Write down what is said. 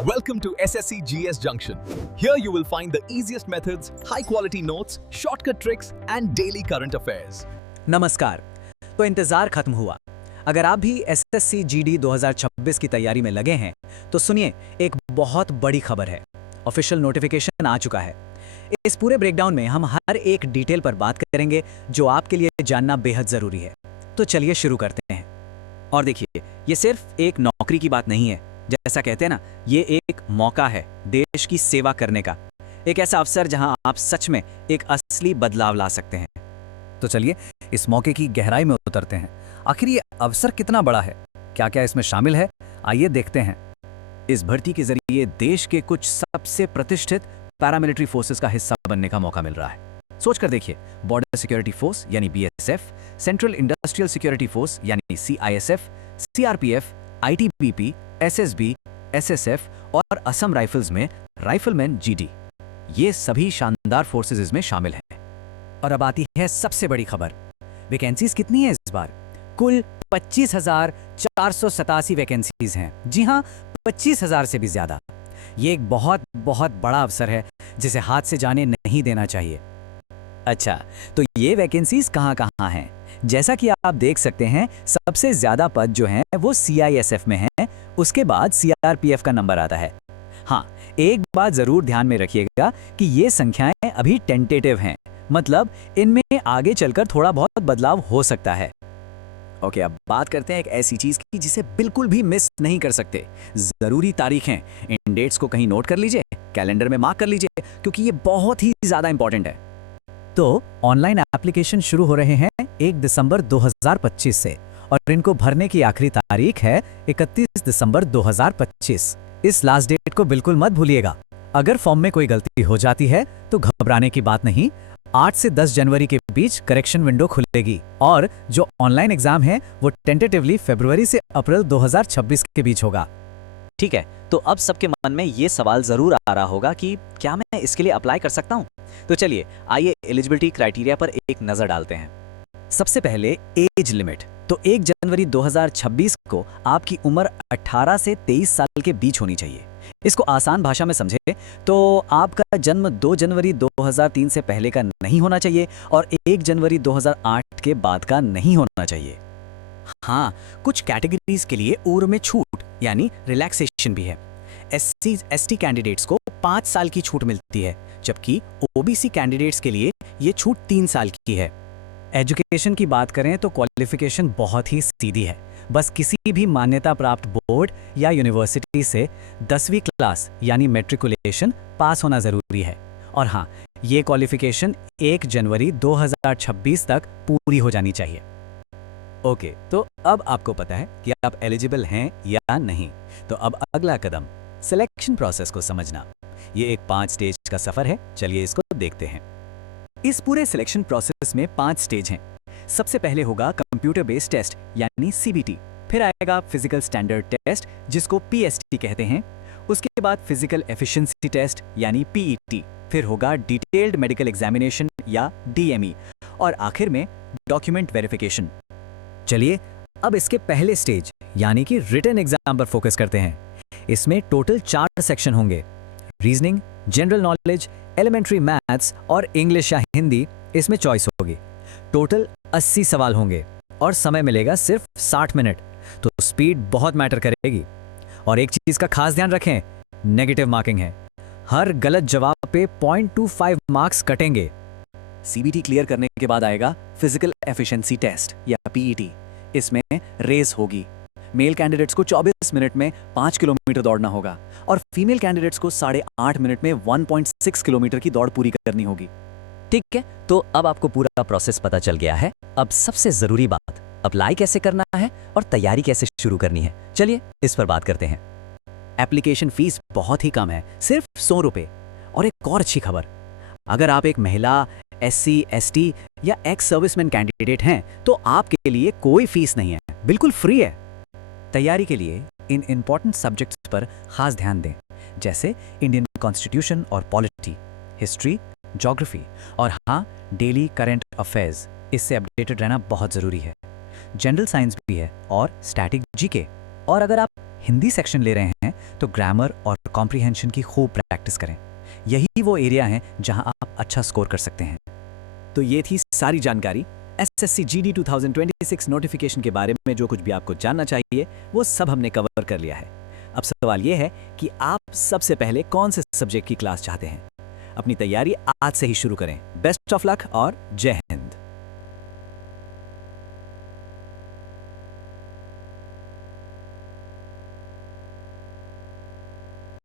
Welcome to SSC GS Junction. Here you will find the easiest methods, high quality notes, shortcut tricks and daily current affairs. नमस्कार। तो इंतजार खत्म हुआ। अगर आप भी SSC GD 2026 की तैयारी में लगे हैं तो सुनिए, एक बहुत बड़ी खबर है। ऑफिशियल नोटिफिकेशन आ चुका है। इस पूरे ब्रेकडाउन में हम हर एक डिटेल पर बात करेंगे जो आपके लिए जानना बेहद जरूरी है। तो चलिए शुरू करते हैं। और देखिए, ये सिर्फ एक नौकरी की बात नहीं है। जैसा कहते हैं ना, ये एक मौका है देश की सेवा करने का, एक ऐसा अवसर जहां आप सच में एक असली बदलाव ला सकते हैं। तो चलिए इस मौके की गहराई में उतरते हैं। आखिर ये अवसर कितना बड़ा है, क्या क्या इसमें शामिल है, आइए देखते हैं। इस भर्ती के जरिए देश के कुछ सबसे प्रतिष्ठित पैरामिलिट्री फोर्सेस का हिस्सा बनने का मौका मिल रहा है। सोच कर देखिए, बॉर्डर सिक्योरिटी फोर्स यानी BSF, central industrial security force यानी CISF, CRPF, ITBP, SSB, SSF और असम राइफल्स में राइफलमैन GD, ये सभी शानदार फोर्सेस इसमें शामिल हैं। और अब आती है सबसे बड़ी खबर। वैकेंसीज कितनी है इस बार? कुल 25,487 वैकेंसीज हैं। जी हाँ, 25,000 से भी ज्यादा। ये एक बहुत बहुत बड़ा अवसर है जिसे हाथ से जाने नहीं देना चाहिए। अच्छा, तो ये वैकेंसीज कहाँ कहाँ हैं? जैसा कि आप देख सकते हैं, सबसे ज्यादा पद जो हैं वो CISF में हैं, उसके बाद CRPF का नंबर आता है। हाँ, एक बात जरूर ध्यान में रखिएगा कि ये संख्याएं अभी टेंटेटिव हैं, मतलब इनमें आगे चलकर थोड़ा बहुत बदलाव हो सकता है। ओके, अब बात करते हैं एक ऐसी चीज की जिसे बिल्कुल भी मिस नहीं कर सकते। जरूरी तारीखें। इन डेट्स को कहीं नोट कर लीजिए, कैलेंडर में मार्क कर लीजिए, क्योंकि ये बहुत ही ज्यादा इंपॉर्टेंट है। तो ऑनलाइन एप्लीकेशन शुरू हो रहे हैं 1 दिसंबर 2025 से, और इनको भरने की आखिरी तारीख है 31 दिसंबर 2025। इस लास्ट डेट को बिल्कुल मत भूलिएगा। अगर फॉर्म में कोई गलती हो जाती है तो घबराने की बात नहीं। 8 से 10 जनवरी के बीच करेक्शन विंडो खुलेगी, और जो ऑनलाइन एग्जाम है वो टेंटेटिवली फरवरी से अप्रैल 2026 के बीच होगा। ठीक है, तो अब सबके मन में ये सवाल जरूर आ रहा होगा कि क्या मैं इसके लिए अप्लाई कर सकता हूँ? तो चलिए आइए एलिजिबिलिटी क्राइटेरिया पर एक नजर डालते हैं। सबसे पहले एज लिमिट। तो 1 जनवरी 2026 को आपकी उम्र 18 से 23 साल के बीच होनी चाहिए। इसको आसान भाषा में समझे तो आपका जन्म 2 जनवरी 2003 से पहले का नहीं होना चाहिए और 1 जनवरी 2008 के बाद का नहीं होना चाहिए। हाँ, कुछ कैटेगरीज के लिए उम्र में छूट यानी रिलैक्सेशन भी है। SC/ST कैंडिडेट्स को 5 साल की छूट मिलती है, जबकि OBC कैंडिडेट्स के लिए ये छूट 3 साल की है। एजुकेशन की बात करें तो क्वालिफिकेशन बहुत ही सीधी है। बस किसी भी मान्यता प्राप्त बोर्ड या यूनिवर्सिटी से 10वीं क्लास यानी मैट्रिकुलेशन पास होना जरूरी है। और हाँ, ये क्वालिफिकेशन 1 जनवरी 2026 तक पूरी हो जानी चाहिए। ओके, तो अब आपको पता है कि आप एलिजिबल हैं या नहीं। तो अब अगला कदम, सिलेक्शन प्रोसेस को समझना। ये एक 5 स्टेज का सफर है, चलिए इसको देखते हैं। इस पूरे सिलेक्शन प्रोसेस में 5 स्टेज हैं। सबसे पहले होगा कंप्यूटर बेस्ड टेस्ट यानी CBT, फिर आएगा फिजिकल स्टैंडर्ड टेस्ट जिसको PST कहते हैं, उसके बाद फिजिकल एफिशिएंसी टेस्ट यानी PET, फिर होगा डिटेल्ड मेडिकल एग्जामिनेशन या DME, और आखिर में डॉक्यूमेंट वेरिफिकेशन। चलिए अब इसके पहले स्टेज यानी कि रिटन एग्जाम पर फोकस करते हैं। इसमें टोटल 4 सेक्शन होंगे। Reasoning, general knowledge, elementary maths और इंग्लिश या हिंदी इसमें चॉइस होगी। टोटल 80 सवाल होंगे और समय मिलेगा सिर्फ 60 मिनट। तो स्पीड बहुत मैटर करेगी। और एक चीज का खास ध्यान रखें, नेगेटिव मार्किंग है। हर गलत जवाब पे 0.25 मार्क्स कटेंगे। CBT क्लियर करने के बाद आएगा फिजिकल एफिशिएंसी टेस्ट या PET। इसमें रेस होगी। मेल कैंडिडेट्स को 24 मिनट में 5 किलोमीटर दौड़ना होगा और फीमेल कैंडिडेट्स को 8.5 मिनट में 1.6 किलोमीटर की दौड़ पूरी करनी होगी। ठीक है, तो अब आपको पूरा प्रोसेस पता चल गया है। अब सबसे जरूरी बात, अप्लाई कैसे करना है और तैयारी कैसे शुरू करनी है, चलिए इस पर बात करते हैं। एप्लीकेशन फीस बहुत ही कम है, सिर्फ 100 रुपए। और एक और अच्छी खबर, अगर आप एक महिला, SC/ST या एक्स सर्विसमैन कैंडिडेट हैं तो आपके लिए कोई फीस नहीं है, बिल्कुल फ्री है। तैयारी के लिए इन इंपॉर्टेंट सब्जेक्ट्स पर खास ध्यान दें, जैसे इंडियन कॉन्स्टिट्यूशन और पॉलिटी, हिस्ट्री, ज्योग्राफी, और हाँ, डेली करंट अफेयर्स, इससे अपडेटेड रहना बहुत जरूरी है। जनरल साइंस भी है और स्टैटिक GK। और अगर आप हिंदी सेक्शन ले रहे हैं तो ग्रामर और कॉम्प्रिहेंशन की खूब प्रैक्टिस करें। यही वो एरिया है जहां आप अच्छा स्कोर कर सकते हैं। तो ये थी सारी जानकारी एसएससी जीडी 2026 नोटिफिकेशन के बारे में। जो कुछ भी आपको जानना चाहिए वो सब हमने कवर कर लिया है। अब सवाल ये है कि आप सबसे पहले कौन से सब्जेक्ट की क्लास चाहते हैं। अपनी तैयारी आज से ही शुरू करें। बेस्ट ऑफ लक और जय हिंद।